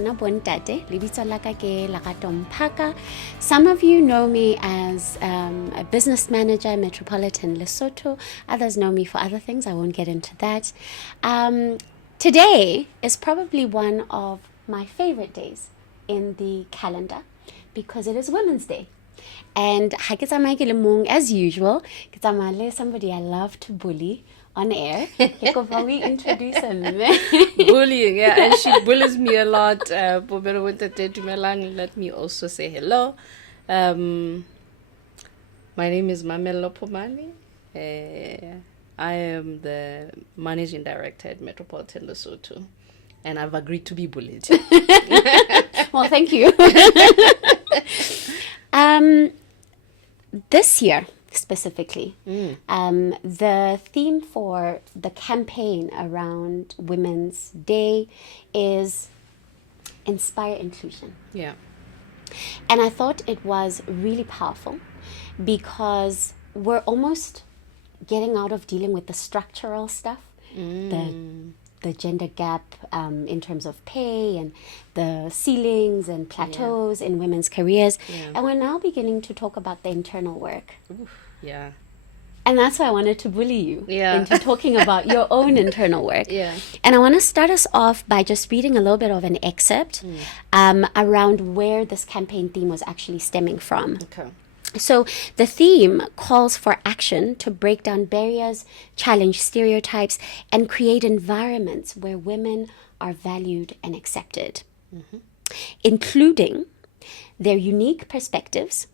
lona bontate, lebitso la ka ke Lerato Mphaka. Some of you know me as a business manager at Metropolitan, Lesotho. Others know me for other things. I won't get into that. Today is probably one of my favorite days in the calendar because it is Women's Day. And as usual, somebody I love to bully on air. We introduce him. Bullying, yeah, and she bullies me a lot. Let me also say hello. My name is Mamelo Pomani. I am the managing director at Metropolitan Lesotho, and I've agreed to be bullied. Well, thank you. This year, specifically, the theme for the campaign around Women's Day is Inspire Inclusion. Yeah. And I thought it was really powerful because we're almost getting out of dealing with the structural stuff, the gender gap in terms of pay and the ceilings and plateaus in women's careers. Yeah. And we're now beginning to talk about the internal work. Oof, yeah. And that's why I wanted to bully you Yeah. into talking about your own internal work. Yeah. And I want to start us off by just reading a little bit of an excerpt around where this campaign theme was actually stemming from. Okay. So the theme calls for action to break down barriers, challenge stereotypes, and create environments where women are valued and accepted, including their unique perspectives,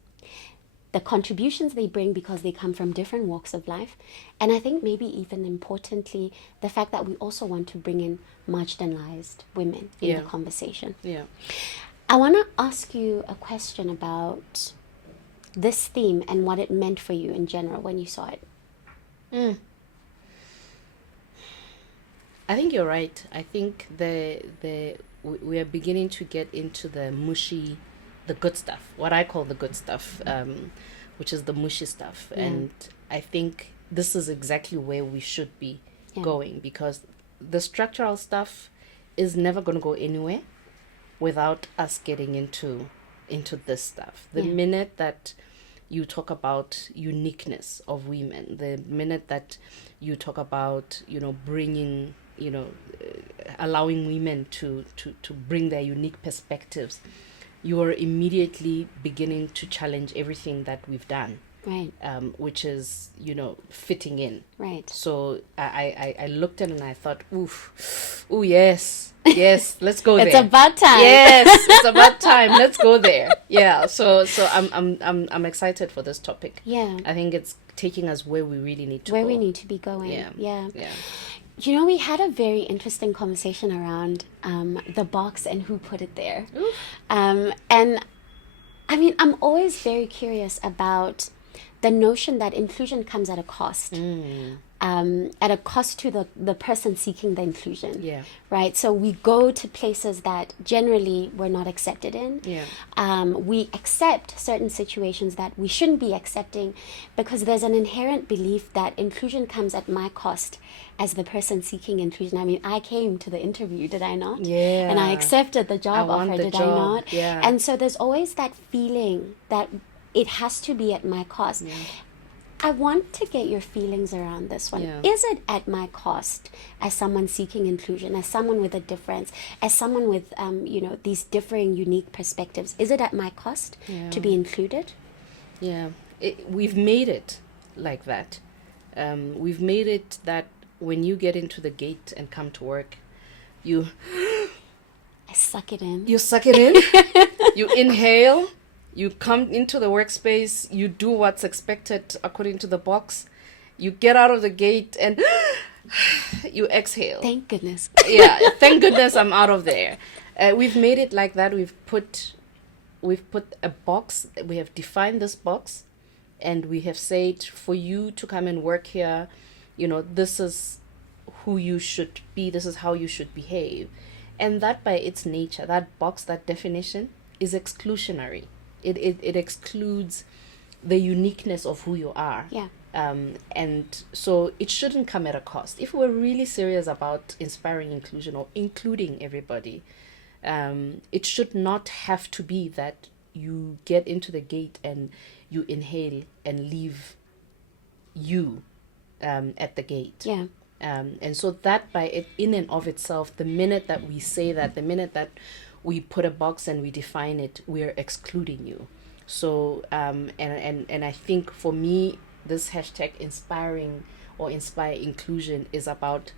the contributions they bring because they come from different walks of life, and I think maybe even importantly, the fact that we also want to bring in marginalized women in the conversation. Yeah. I want to ask you a question about this theme and what it meant for you in general when you saw it. I think you're right. I think we are beginning to get into the mushy, the good stuff, what I call the good stuff, which is the mushy stuff. Yeah. And I think this is exactly where we should be going, because the structural stuff is never going to go anywhere without us getting into this stuff. The minute that you talk about uniqueness of women, the minute that you talk about, bringing, allowing women to bring their unique perspectives, you are immediately beginning to challenge everything that we've done. Right. Which is, fitting in. Right. So I looked at it and I thought, ooh, yes, let's go there. It's about time. Yes, it's about time. Let's go there. Yeah. So I'm excited for this topic. Yeah. I think it's taking us where we really need to Where go. we need to be going. Yeah. We had a very interesting conversation around the box and who put it there. And I mean, I'm always very curious about the notion that inclusion comes at a cost. At a cost to the person seeking the inclusion. Yeah. Right? So we go to places that generally we're not accepted in. Yeah. We accept certain situations that we shouldn't be accepting because there's an inherent belief that inclusion comes at my cost as the person seeking inclusion. I mean, I came to the interview, did I not? Yeah. And I accepted the job offer, did I not? Yeah. And so there's always that feeling that it has to be at my cost. Yeah. I want to get your feelings around this one. Yeah. Is it at my cost as someone seeking inclusion, as someone with a difference, as someone with, these differing, unique perspectives? Is it at my cost to be included? Yeah. We've made it like that. We've made it that when you get into the gate and come to work, I suck it in. You suck it in. You inhale. You come into the workspace, you do what's expected according to the box, you get out of the gate and you exhale. Thank goodness. Yeah, thank goodness I'm out of there. We've made it like that. We've put a box, we have defined this box, and we have said for you to come and work here, this is who you should be, this is how you should behave. And that by its nature, that box, that definition is exclusionary. It excludes the uniqueness of who you are. Yeah. And so it shouldn't come at a cost. If we're really serious about inspiring inclusion or including everybody, It should not have to be that you get into the gate and you inhale and leave you at the gate. Yeah. And so that by it in and of itself, the minute that we say that, the minute that we put a box and we define it, we're excluding you. So and I think for me, this hashtag inspiring or inspire inclusion is about,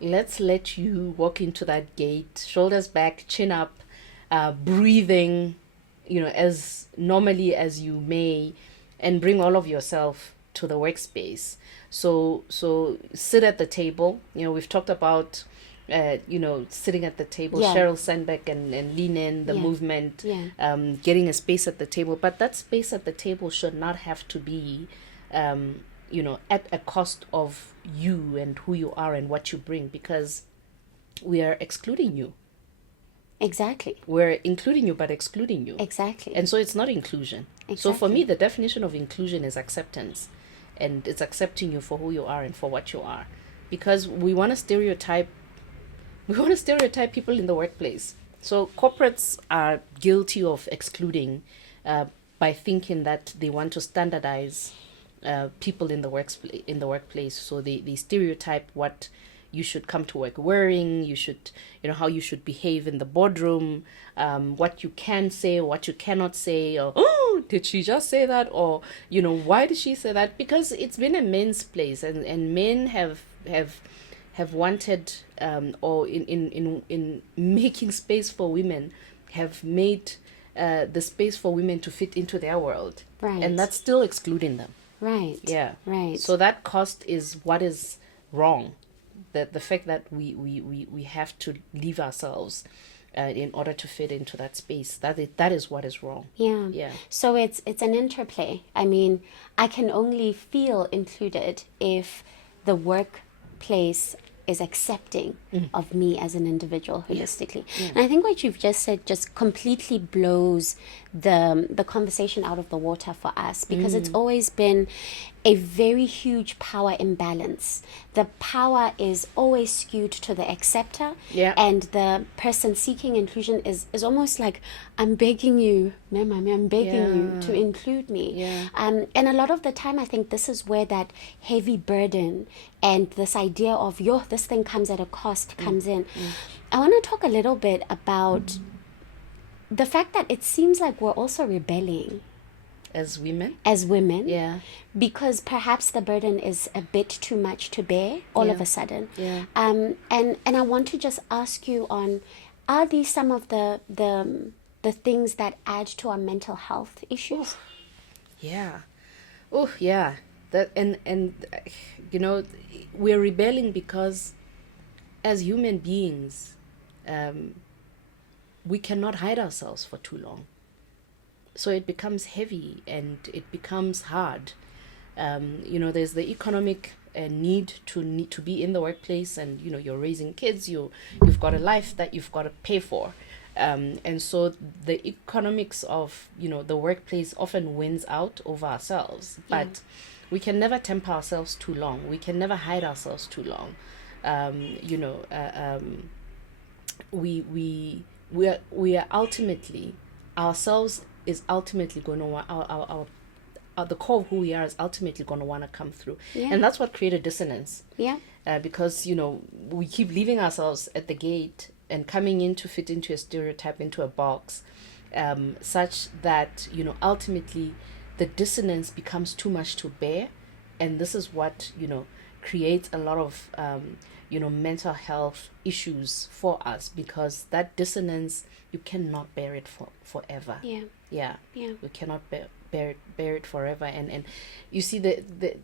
let's let you walk into that gate, shoulders back, chin up, breathing, as normally as you may, and bring all of yourself to the workspace. So sit at the table. We've talked about sitting at the table, Yeah. Sheryl Sandberg and lean in, the Yeah. movement, Yeah. getting a space at the table. But that space at the table should not have to be, at a cost of you and who you are and what you bring, because we are excluding you. Exactly. We're including you but excluding you. Exactly. And so it's not inclusion. So for me, the definition of inclusion is acceptance. And it's accepting you for who you are and for what you are. Because we want to stereotype people in the workplace. So corporates are guilty of excluding by thinking that they want to standardize people in the workplace. So they stereotype what you should come to work wearing, you should, how you should behave in the boardroom, what you can say, what you cannot say, or, oh, did she just say that? Or, why did she say that? Because it's been a men's place, and men have wanted, or in making space for women, have made the space for women to fit into their world. Right. And that's still excluding them. Right. Yeah. Right. So that cost is what is wrong. The fact that we have to leave ourselves in order to fit into that space, that is what is wrong. Yeah. Yeah. So it's an interplay. I mean, I can only feel included if the workplace is accepting of me as an individual holistically. Yeah. And I think what you've just said just completely blows the conversation out of the water for us, because it's always been a very huge power imbalance. The power is always skewed to the acceptor, Yeah. and the person seeking inclusion is almost like, I'm begging you, Mama, I'm begging you to include me. Yeah. And a lot of the time, I think this is where that heavy burden and this idea of, this thing comes at a cost comes in. I want to talk a little bit about the fact that it seems like we're also rebelling As women. Yeah. Because perhaps the burden is a bit too much to bear all of a sudden. Yeah. And I want to just ask you on, are these some of the things that add to our mental health issues? Yeah. Oh, yeah. That and we're rebelling because as human beings, we cannot hide ourselves for too long. So it becomes heavy and it becomes hard. There's the economic need to be in the workplace, and you're raising kids, you've got a life that you've got to pay for, and so the economics of the workplace often wins out over ourselves. But we can never temper ourselves too long. We can never hide ourselves too long. We are ultimately, ourselves is ultimately going to want our the core of who we are is ultimately going to want to come through. And that's what created dissonance. Because we keep leaving ourselves at the gate and coming in to fit into a stereotype, into a box, such that ultimately the dissonance becomes too much to bear. And this is what creates a lot of mental health issues for us, because that dissonance, you cannot bear it forever. We cannot bear it forever. And you see, the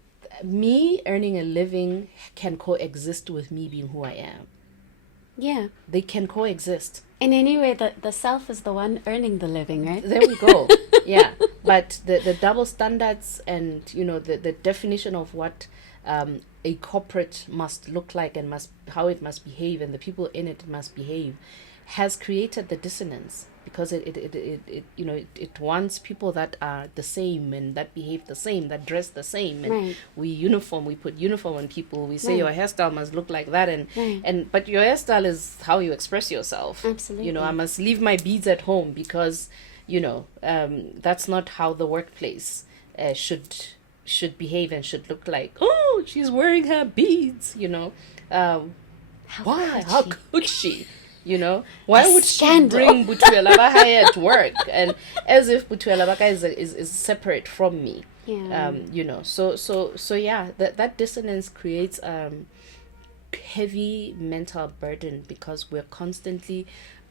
me earning a living can coexist with me being who I am. They can coexist. In any way, the self is the one earning the living, right? There we go. But the double standards and the definition of what a corporate must look like and how it must behave, and the people in it must behave, has created the dissonance, because it wants people that are the same and that behave the same, that dress the same, and we put uniform on people. We say your hairstyle must look like that, and but your hairstyle is how you express yourself. Absolutely. I must leave my beads at home because that's not how the workplace should behave and should look like. Oh, she's wearing her beads. Why? How could she? Why would she bring Butuelabaka at work? And as if Butuelabaka is separate from me. Yeah. So yeah, that dissonance creates heavy mental burden, because we're constantly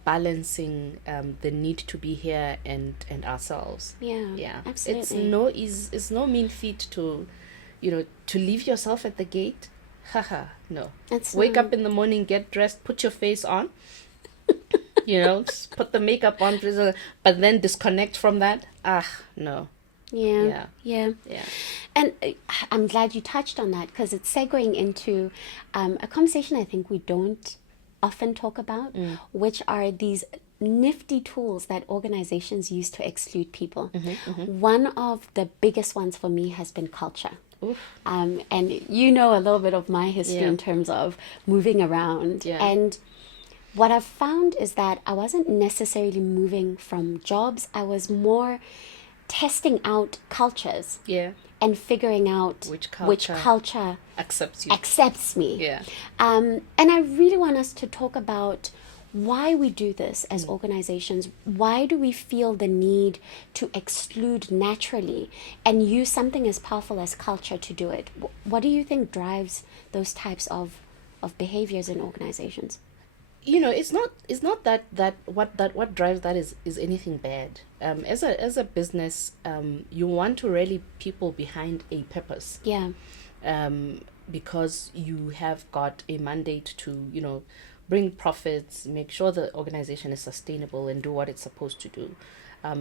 balancing the need to be here and ourselves. Yeah. Absolutely. It's no mean feat to leave yourself at the gate. Haha, no. Wake up in the morning, get dressed, put your face on, just put the makeup on, but then disconnect from that. No. Yeah. And I'm glad you touched on that, because it's segueing into a conversation I think we don't often talk about, which are these nifty tools that organizations use to exclude people. One of the biggest ones for me has been culture. And a little bit of my history in terms of moving around. And what I've found is that I wasn't necessarily moving from jobs. I was more testing out cultures. And figuring out which culture accepts me. And I really want us to talk about why we do this as organizations. Why do we feel the need to exclude naturally and use something as powerful as culture to do it? What do you think drives those types of behaviors in organizations? It's not that what drives that is anything bad. As a business, you want to rally people behind a purpose. Because you have got a mandate to bring profits, make sure the organization is sustainable, and do what it's supposed to do.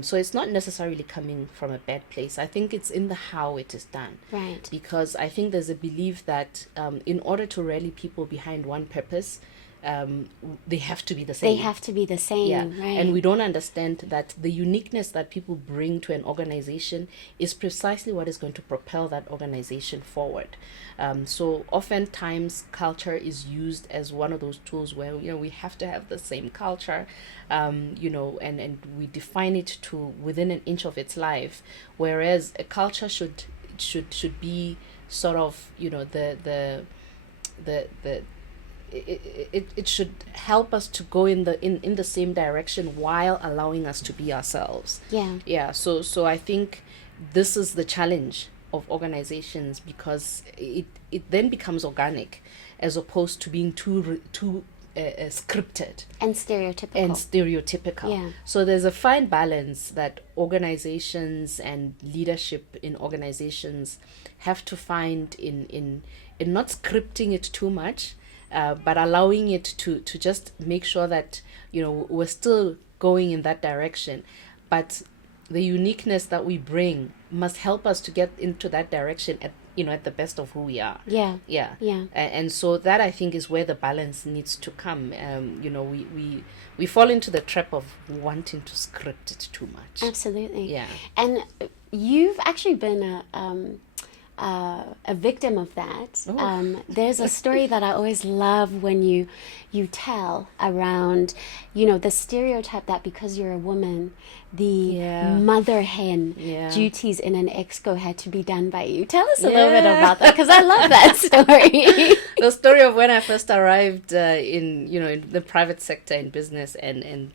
So it's not necessarily coming from a bad place. I think it's in the how it is done. Right. Because I think there's a belief that in order to rally people behind one purpose, they have to be the same. Right. And we don't understand that the uniqueness that people bring to an organization is precisely what is going to propel that organization forward. So oftentimes culture is used as one of those tools where we have to have the same culture, and we define it to within an inch of its life, whereas a culture should be sort of it should help us to go in the same direction while allowing us to be ourselves. So I think this is the challenge of organizations, because it then becomes organic as opposed to being too scripted and stereotypical. So there's a fine balance that organizations and leadership in organizations have to find in not scripting it too much, but allowing it to just make sure that we're still going in that direction, but the uniqueness that we bring must help us to get into that direction at the best of who we are. And so that, I think, is where the balance needs to come. We fall into the trap of wanting to script it too much. Absolutely. And you've actually been a victim of that. There's a story that I always love when you tell around the stereotype that because you're a woman, the mother hen duties in an exco had to be done by you. Tell us a little bit about that, because I love that story. The story of when I first arrived in the private sector in business, and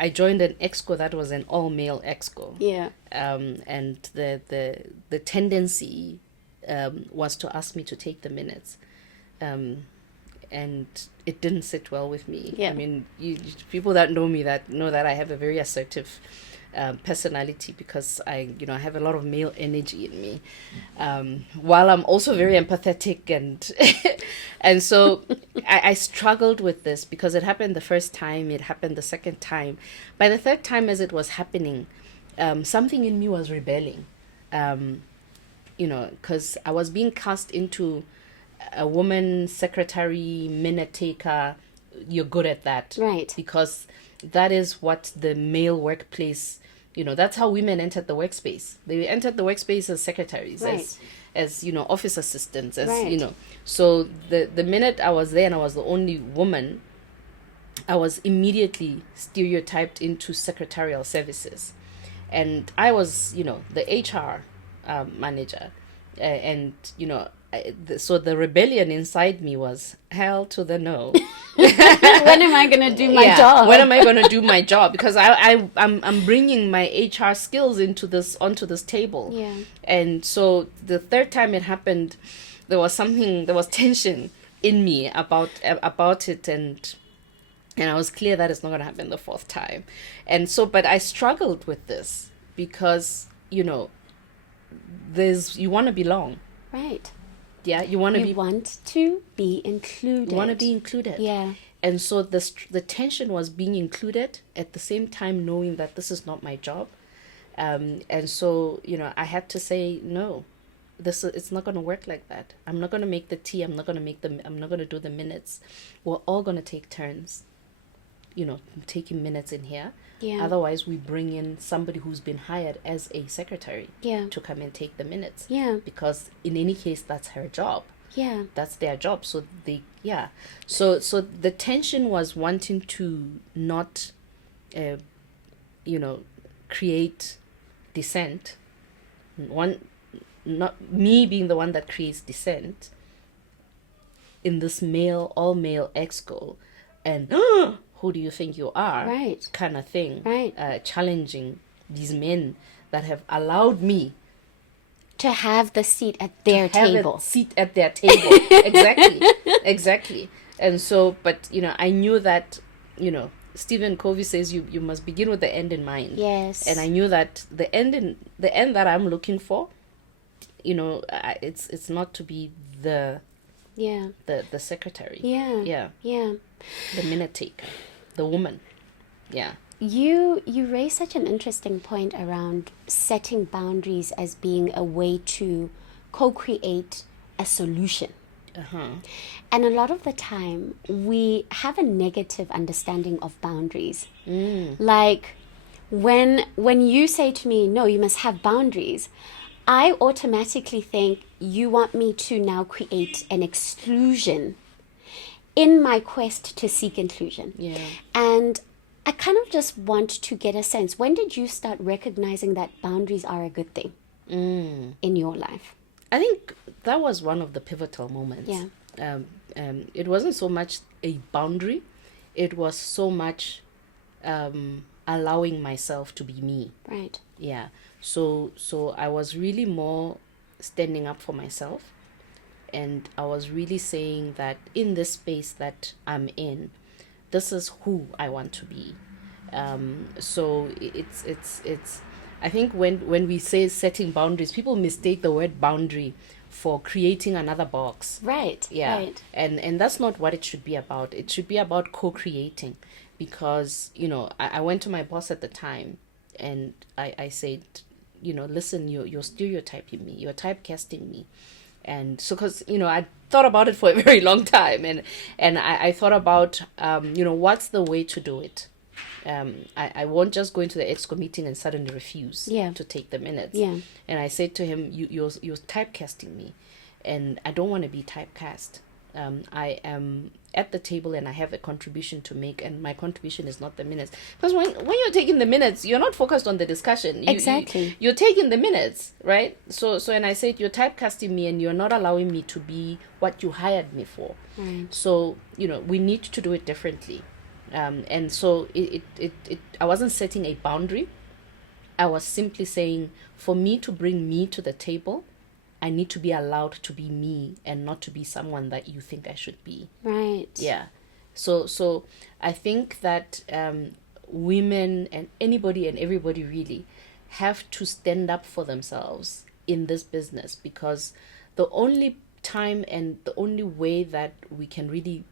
I joined an exco that was an all-male exco. And the tendency was to ask me to take the minutes. And it didn't sit well with me. I mean, people that know me know that I have a very assertive personality, because I have a lot of male energy in me, while I'm also very empathetic, and so I struggled with this, because it happened the first time, it happened the second time. By the third time, as it was happening, something in me was rebelling, because I was being cast into a woman secretary, minute taker, you're good at that. Right. Because that is what the male workplace, that's how women entered the workspace. They entered the workspace as secretaries, Right. as office assistants, as Right. So the minute I was there and I was the only woman, I was immediately stereotyped into secretarial services. And I was, the HR manager. And, so the rebellion inside me was hell to the no. When am I going to do my job? When am I going to do my job? Because I'm bringing my HR skills onto this table. Yeah. And so the third time it happened, there was tension in me about it, and I was clear that it's not going to happen the fourth time. And so, but I struggled with this because, you want to belong. Right. Yeah, you want to be included. You want to be included. Yeah. And so the tension was being included at the same time knowing that this is not my job. And so, I had to say, no, it's not going to work like that. I'm not going to make the tea. I'm not going to do the minutes. We're all going to take turns, taking minutes in here. Yeah. Otherwise, we bring in somebody who's been hired as a secretary to come and take the minutes. Yeah. Because in any case, that's her job. Yeah. That's their job. So So the tension was wanting to not, create dissent. Not me being the one that creates dissent in this all male exco, and who do you think you are? Right. Kind of thing. Right. Challenging these men that have allowed me to have the seat at their table. Exactly. And so, but I knew that, Stephen Covey says you must begin with the end in mind. Yes. And I knew that the end that I'm looking for, it's not to be the secretary. Yeah. The minute taker, the woman. Yeah. You raise such an interesting point around setting boundaries as being a way to co-create a solution. And a lot of the time, we have a negative understanding of boundaries. Like, when you say to me, no, you must have boundaries, I automatically think you want me to now create an exclusion in my quest to seek inclusion. Yeah. And I kind of just want to get a sense, when did you start recognizing that boundaries are a good thing in your life? I think that was one of the pivotal moments. Yeah. It wasn't so much a boundary. It was so much allowing myself to be me. Right. Yeah. So I was really more standing up for myself. And I was really saying that in this space that I'm in, this is who I want to be. So it's I think when we say setting boundaries, people mistake the word boundary for creating another box. Right. Yeah. Right. And that's not what it should be about. It should be about co-creating, because, I went to my boss at the time and I said, listen, you're stereotyping me, you're typecasting me. And so, because, I thought about it for a very long time, and I thought about, what's the way to do it? I won't just go into the EXCO meeting and suddenly refuse to take the minutes. Yeah. And I said to him, you're typecasting me, and I don't want to be typecast. I am at the table and I have a contribution to make, and my contribution is not the minutes. Because when you're taking the minutes, you're not focused on the discussion. Exactly. You're taking the minutes, right? So and I said, you're typecasting me and you're not allowing me to be what you hired me for. Right. So, we need to do it differently. And so I wasn't setting a boundary. I was simply saying, for me to bring me to the table, I need to be allowed to be me and not to be someone that you think I should be. Right. Yeah. So I think that women and anybody and everybody really have to stand up for themselves in this business, because the only time and the only way that we can really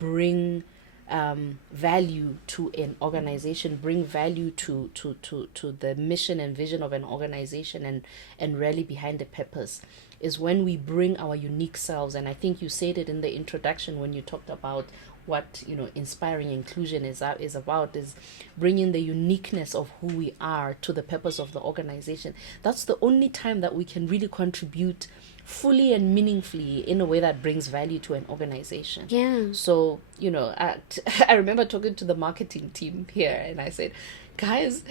bring value to an organization, bring value to the mission and vision of an organization, and rally behind the purpose, is when we bring our unique selves. And I think you said it in the introduction when you talked about what, you know, inspiring inclusion is about, is bringing the uniqueness of who we are to the purpose of the organization. That's the only time that we can really contribute fully and meaningfully in a way that brings value to an organization. Yeah. So, you know, I remember talking to the marketing team here, and I said, guys,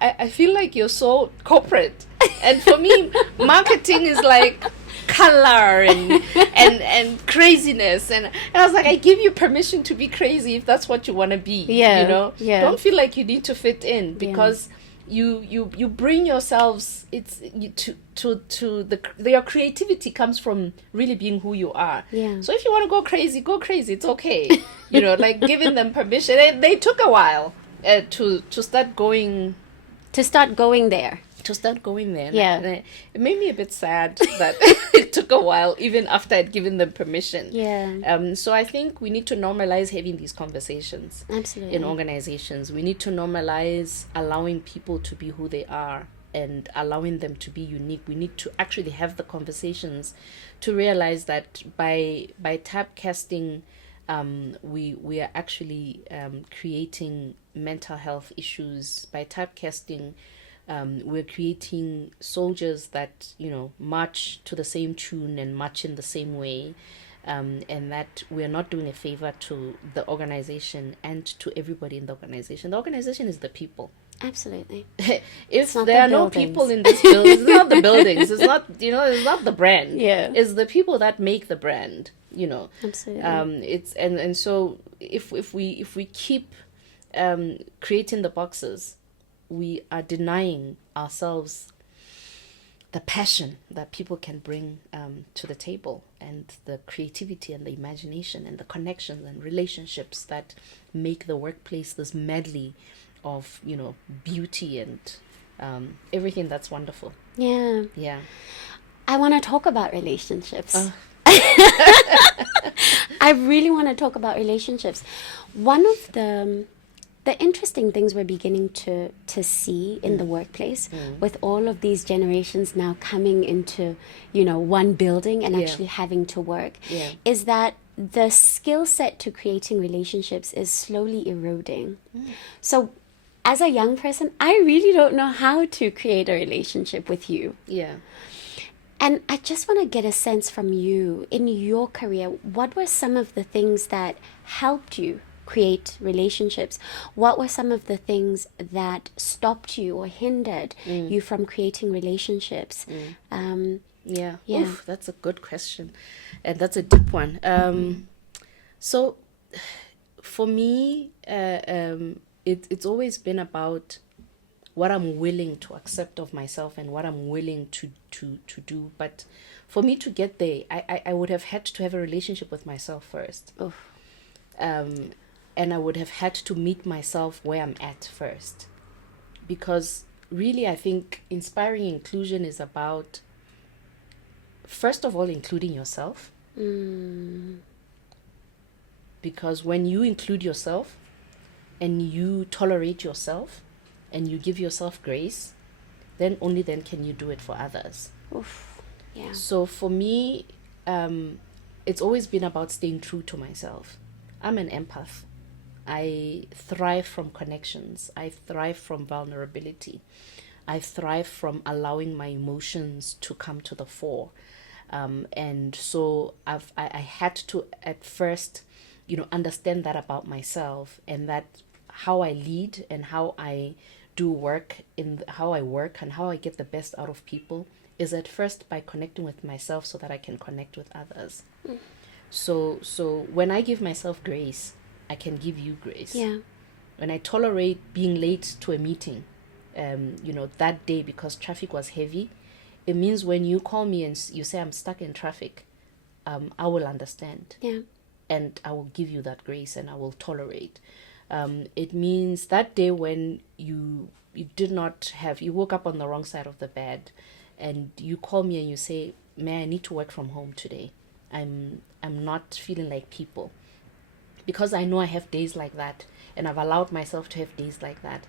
I feel like you're so corporate. And for me, marketing is like color and craziness. And I was like, I give you permission to be crazy if that's what you want to be. Yeah. You know? Yeah. Don't feel like you need to fit in, because you bring yourselves, it's your creativity comes from really being who you are. Yeah. So if you want to go crazy, it's okay. You know, like giving them permission. They took a while to start going there. Yeah. And it made me a bit sad that it took a while, even after I'd given them permission. Yeah. So I think we need to normalize having these conversations. Absolutely. In organizations. We need to normalize allowing people to be who they are and allowing them to be unique. We need to actually have the conversations to realize that by typecasting, we are actually creating mental health issues. By typecasting, we're creating soldiers that, you know, march to the same tune and march in the same way, and that we're not doing a favor to the organization and to everybody in the organization. The organization is the people. Absolutely. If there are no people in this building, it's not the buildings, it's not, you know, it's not the brand. Yeah. It's the people that make the brand, you know. Absolutely. It's and so if we keep creating the boxes, we are denying ourselves the passion that people can bring to the table, and the creativity and the imagination and the connections and relationships that make the workplace this medley of, you know, beauty and everything that's wonderful. Yeah. Yeah. I want to talk about relationships. I really want to talk about relationships. One of the interesting things we're beginning to see in the workplace, with all of these generations now coming into, you know, one building and actually having to work, is that the skill set to creating relationships is slowly eroding. So as a young person, I really don't know how to create a relationship with you. Yeah. And I just want to get a sense from you, in your career, what were some of the things that helped you create relationships? What were some of the things that stopped you or hindered you from creating relationships? Yeah. Oof, that's a good question. And that's a deep one. So for me, it's always been about what I'm willing to accept of myself and what I'm willing to do. But for me to get there, I would have had to have a relationship with myself first. And I would have had to meet myself where I'm at first. Because really, I think inspiring inclusion is about, first of all, including yourself. Because when you include yourself and you tolerate yourself and you give yourself grace, then only then can you do it for others. Oof. Yeah. So for me, it's always been about staying true to myself. I'm an empath. I thrive from connections. I thrive from vulnerability. I thrive from allowing my emotions to come to the fore. And so I had to at first, you know, understand that about myself, and that how I lead and how I do work, how I work and how I get the best out of people is at first by connecting with myself so that I can connect with others. So when I give myself grace, I can give you grace. Yeah. When I tolerate being late to a meeting, you know, that day because traffic was heavy, it means when you call me and you say I'm stuck in traffic, I will understand. Yeah. And I will give you that grace and I will tolerate. It means that day when you woke up on the wrong side of the bed, and you call me and you say, "May I need to work from home today. I'm not feeling like people." because I know I have days like that, and I've allowed myself to have days like that,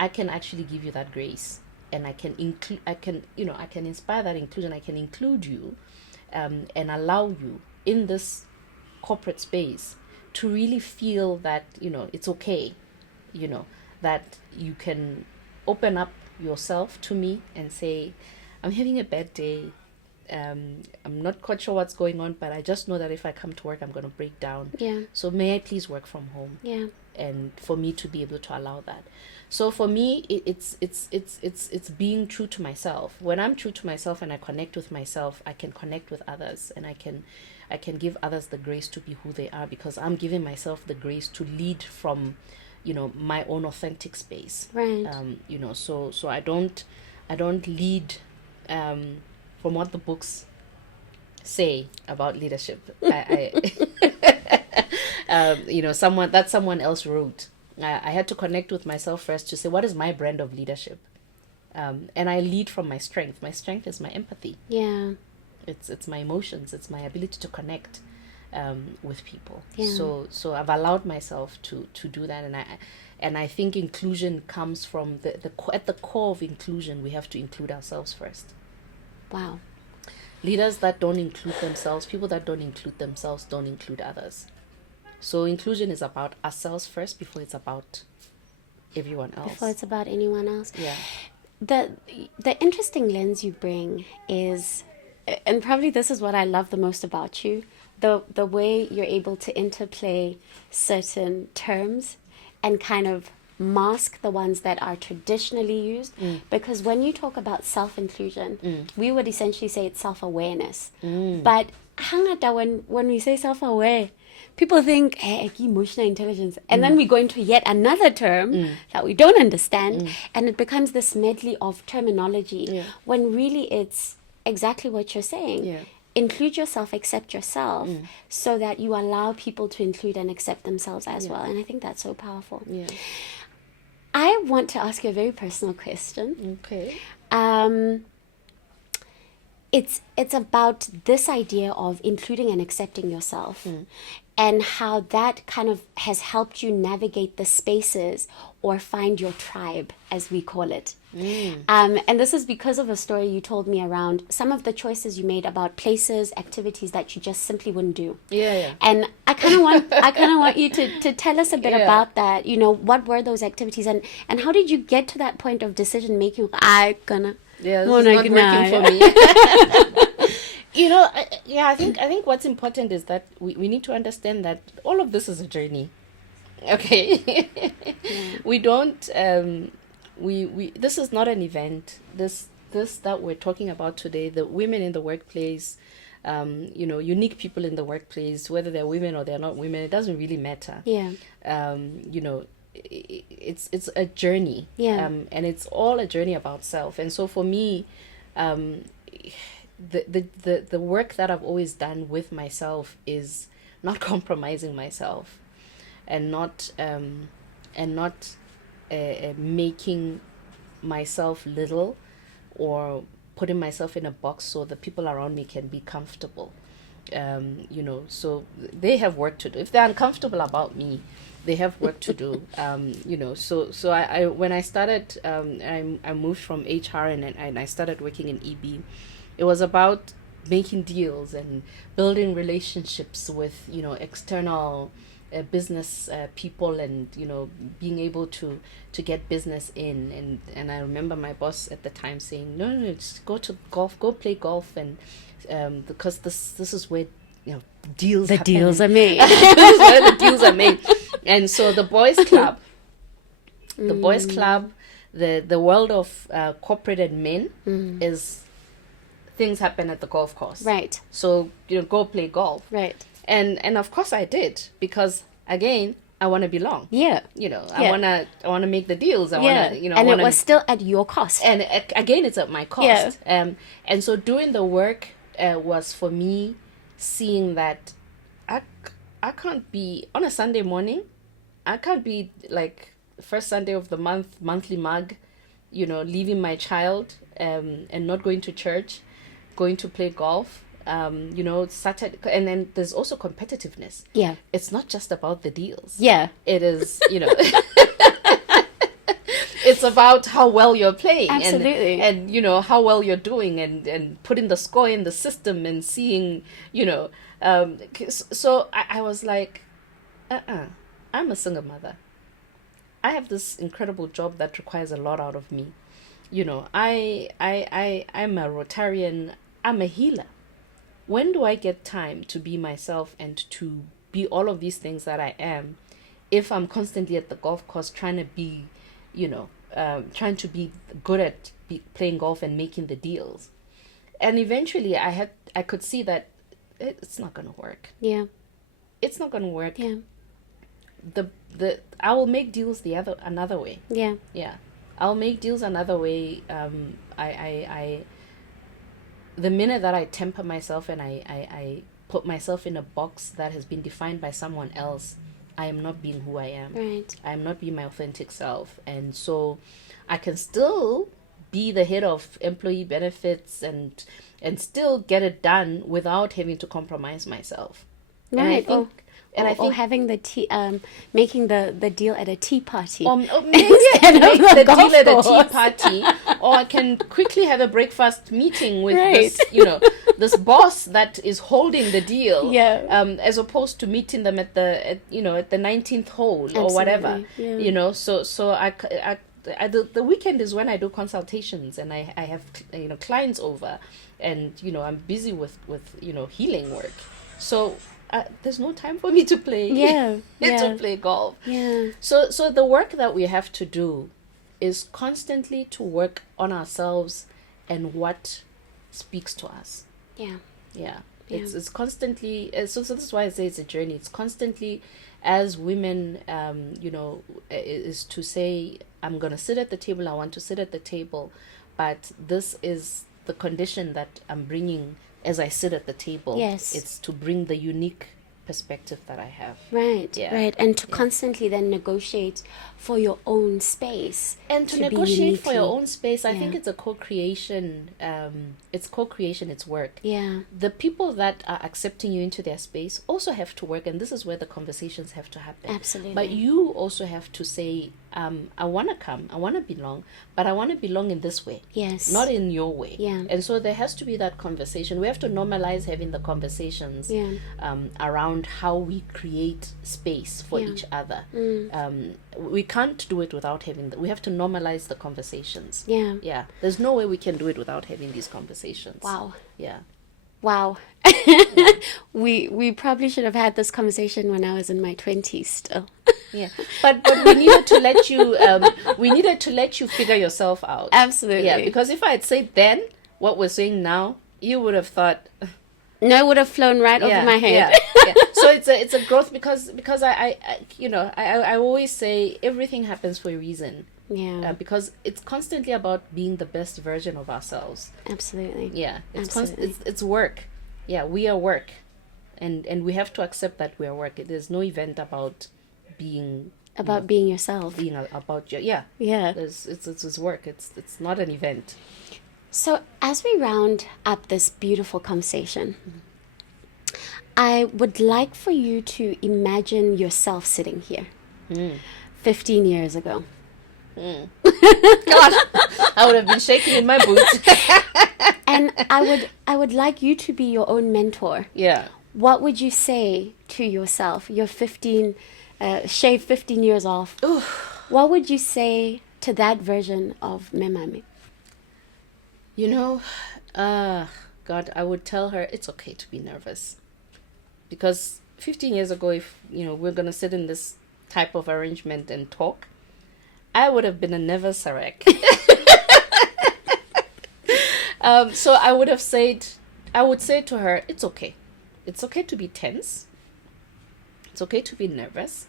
I can actually give you that grace, and I can include, I can inspire that inclusion. I can include you, and allow you in this corporate space to really feel that it's okay, that you can open up yourself to me and say, I'm having a bad day. I'm not quite sure what's going on, but I just know that if I come to work, I'm going to break down. Yeah. So may I please work from home? Yeah. And for me to be able to allow that. So for me, it's being true to myself. When I'm true to myself and I connect with myself, I can connect with others, and I can give others the grace to be who they are, because I'm giving myself the grace to lead from, my own authentic space. Right. So I don't lead from what the books say about leadership. Someone else wrote. I had to connect with myself first to say, what is my brand of leadership? And I lead from my strength. My strength is my empathy. Yeah. It's my emotions. It's my ability to connect with people. Yeah. So I've allowed myself to do that, and I think inclusion comes from at the core of inclusion, we have to include ourselves first. Wow. Leaders that don't include themselves, people that don't include themselves, don't include others. So inclusion is about ourselves first before it's about everyone else. Before it's about anyone else. Yeah. The interesting lens you bring is, and probably this is what I love the most about you, the way you're able to interplay certain terms and kind of mask the ones that are traditionally used. Because when you talk about self-inclusion, we would essentially say it's self-awareness. But hangata, when we say self-aware, people think, hey, emotional intelligence. And then we go into yet another term that we don't understand. And it becomes this medley of terminology, when really it's exactly what you're saying. Yeah. Include yourself, accept yourself, so that you allow people to include and accept themselves as well. And I think that's so powerful. Yeah. I want to ask you a very personal question. Okay. It's about this idea of including and accepting yourself, and how that kind of has helped you navigate the spaces or find your tribe, as we call it. And this is because of a story you told me around some of the choices you made about places, activities that you just simply wouldn't do. Yeah. And I kind of want you to tell us a bit about that. What were those activities, and how did you get to that point of decision making? This is not working for me. I think what's important is that we need to understand that all of this is a journey. Okay. We don't we this is not an event. This that we're talking about today, the women in the workplace, unique people in the workplace, whether they're women or they're not women, it doesn't really matter. Yeah. It's a journey. Yeah. And it's all a journey about self. And so for me, the work that I've always done with myself is not compromising myself, and not making myself little or putting myself in a box so the people around me can be comfortable. So they have work to do. If they're uncomfortable about me, they have work to do. So I when I started, I moved from HR and I started working in EB. It was about making deals and building relationships with, external business people, and, being able to get business in. And I remember my boss at the time saying, no, just go play golf. And because this is where, deals happen. Deals are made. This is where the deals are made. And so the boys club, the world of corporate and men is, things happen at the golf course. Right. So, go play golf. Right. And of course I did, because again, I want to belong. Yeah. I want to make the deals. I want to, and it was still at your cost. And again, it's at my cost. Yeah. And so doing the work was for me seeing that I can't be on a Sunday morning. I can't be like first Sunday of the monthly mug, leaving my child and not going to church, going to play golf, you know, and then there's also competitiveness. Yeah. It's not just about the deals. Yeah. It is, you know, it's about how well you're playing. Absolutely. And you know, how well you're doing, and putting the score in the system and seeing, you know, so I was like, I'm a single mother. I have this incredible job that requires a lot out of me. You know, I'm a Rotarian. I'm a healer. When do I get time to be myself and to be all of these things that I am, if I'm constantly at the golf course trying to be, you know, trying to be good at playing golf and making the deals? And eventually I could see that it's not going to work. Yeah. It's not going to work. Yeah. I will make deals another way. Yeah. Yeah. I'll make deals another way. I the minute that I temper myself and I put myself in a box that has been defined by someone else, I am not being who I am. Right. I am not being my authentic self. And so I can still be the head of employee benefits and still get it done without having to compromise myself. Right. And I think or having the tea, making the deal at a tea party. Maybe I Instead can of make the the deal at a golf tea course. party, or I can quickly have a breakfast meeting with Right. this, you know, this boss that is holding the deal. Yeah. As opposed to meeting them at the 19th hole or whatever. Yeah. You know, so the weekend is when I do consultations and I have, you know, clients over, and you know, I'm busy with you know, healing work. So there's no time for me to play. Yeah. To play golf. Yeah. So the work that we have to do is constantly to work on ourselves and what speaks to us. Yeah. Yeah. Yeah. It's constantly, so this is why I say it's a journey. It's constantly, as women, you know, is to say, I'm going to sit at the table, I want to sit at the table, but this is the condition that I'm bringing as I sit at the table. Yes. It's to bring the unique perspective that I have. Right. Yeah. Right. And to constantly then negotiate for your own space. And to be negotiate for your uniquely- own space, I Yeah. think it's a co-creation. It's co-creation, it's work. Yeah. The people that are accepting you into their space also have to work, and this is where the conversations have to happen. Absolutely. But you also have to say, I want to come, I want to belong, but I want to belong in this way, Yes. not in your way. Yeah. And so there has to be that conversation. We have to normalize having the conversations Yeah. around how we create space for Yeah. each other. Mm. We can't do it without having we have to normalize the conversations. Yeah. Yeah, there's no way we can do it without having these conversations. Wow. Yeah. Wow. We probably should have had this conversation when I was in my 20s still. Yeah, but we needed to let you figure yourself out. Absolutely. Yeah, because if I had said then what we're saying now, you would have thought. No, it would have flown right over my head. Yeah. So it's a growth because I you know, I always say everything happens for a reason. Yeah. Because it's constantly about being the best version of ourselves. Absolutely. Yeah, Absolutely. it's work. Yeah, we are work, and we have to accept that we are work. There's no event about being Being yourself. being about your yeah. Yeah. It's work. It's not an event. So as we round up this beautiful conversation, I would like for you to imagine yourself sitting here 15 years ago. Gosh, I would have been shaking in my boots. And I would like you to be your own mentor. Yeah. What would you say to yourself? You're 15, shave 15 years off. What would you say to that version of Memame? You know, God, I would tell her it's okay to be nervous. Because 15 years ago, if, you know, we're going to sit in this type of arrangement and talk, I would have been a nervous wreck. So I would say to her, it's okay. It's okay to be tense. It's okay to be nervous.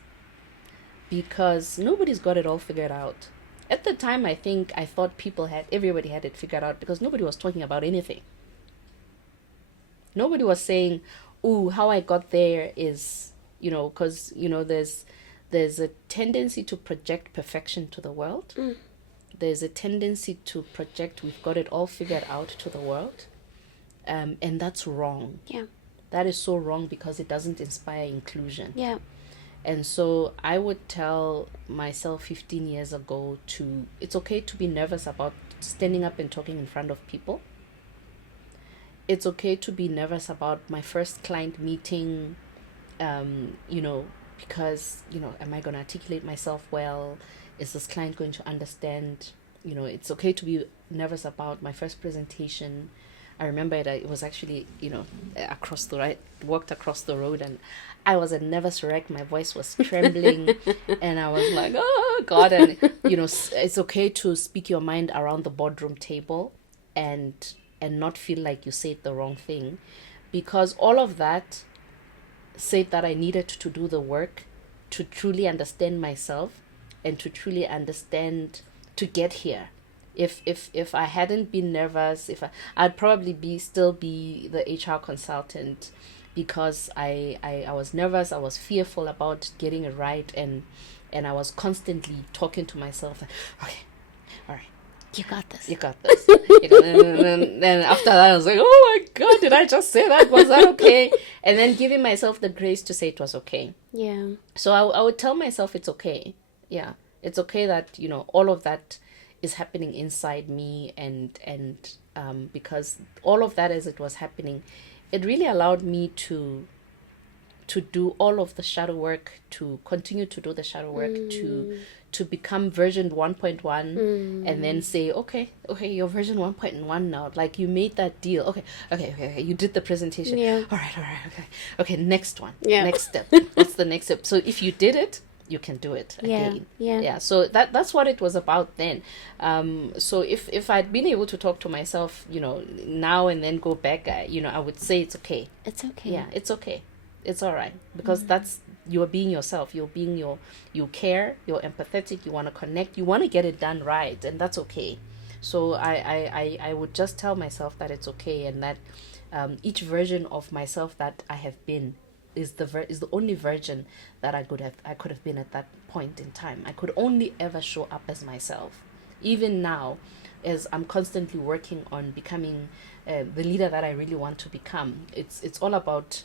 Because nobody's got it all figured out. At the time, I thought everybody had it figured out because nobody was talking about anything. Nobody was saying, ooh, how I got there is, you know, because, you know, there's a tendency to project perfection to the world. There's a tendency to project we've got it all figured out to the world. And that's wrong. Yeah. That is so wrong because it doesn't inspire inclusion. Yeah. And so I would tell myself 15 years ago it's okay to be nervous about standing up and talking in front of people. It's okay to be nervous about my first client meeting, because, am I going to articulate myself well? Is this client going to understand? It's okay to be nervous about my first presentation. I remember it was actually, walked across the road, and I was a nervous wreck. My voice was trembling and I was like, oh God. And, it's okay to speak your mind around the boardroom table and not feel like you said the wrong thing, because all of that said that I needed to do the work to truly understand myself and to truly understand, to get here. If I hadn't been nervous, I'd probably still be the HR consultant, because I was nervous, I was fearful about getting it right, and I was constantly talking to myself like, okay, all right, you got this. And then after that I was like, oh my God, did I just say that? Was that okay? And then giving myself the grace to say it was okay. Yeah. So I would tell myself it's okay. Yeah, it's okay that all of that is happening inside me, and because all of that, as it was happening, it really allowed me to do all of the shadow work, to continue to do the shadow work, to become version 1.1, and then say, okay, you're version 1.1 now. Like, you made that deal. Okay, you did the presentation. Yeah. All right, okay, next one. Yeah. Next step. What's the next step? So if you did it, you can do it again. Yeah. So that's what it was about then. So if I'd been able to talk to myself, now and then go back, I would say it's okay. It's okay. Yeah, it's okay. It's all right, because that's, you're being yourself. You're being you care, you're empathetic, you want to connect, you want to get it done right, and that's okay. So I would just tell myself that it's okay, and that each version of myself that I have been is the only version that I could have been at that point in time. I could only ever show up as myself. Even now, as I'm constantly working on becoming the leader that I really want to become, it's all about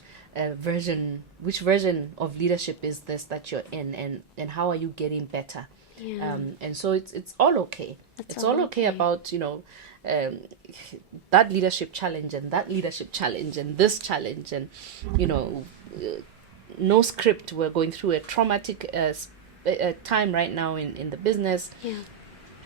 which version of leadership is this that you're in, and how are you getting better. Yeah. And so it's all okay. It's all okay about that leadership challenge and that leadership challenge and this challenge, and no script. We're going through a traumatic time right now in the business. Yeah.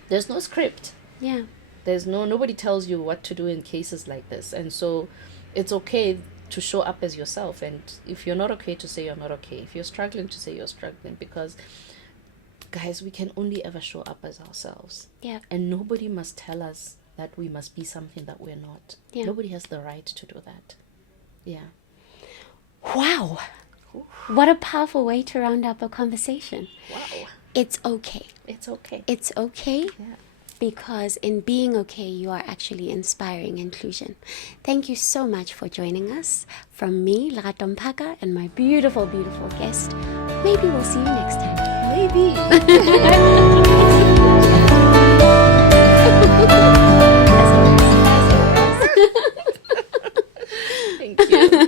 There's no script. Yeah. There's nobody tells you what to do in cases like this, and so it's okay to show up as yourself. And if you're not okay, to say you're not okay. If you're struggling, to say you're struggling, because guys, we can only ever show up as ourselves. Yeah. And nobody must tell us that we must be something that we're not. Yeah. Nobody has the right to do that. Yeah. Wow. What a powerful way to round up a conversation. Wow. It's okay. It's okay. It's okay. Yeah. Because in being okay, you are actually inspiring inclusion. Thank you so much for joining us. From me, Lerato Mpaka, and my beautiful, beautiful guest. Maybe we'll see you next time. Maybe. Thank you.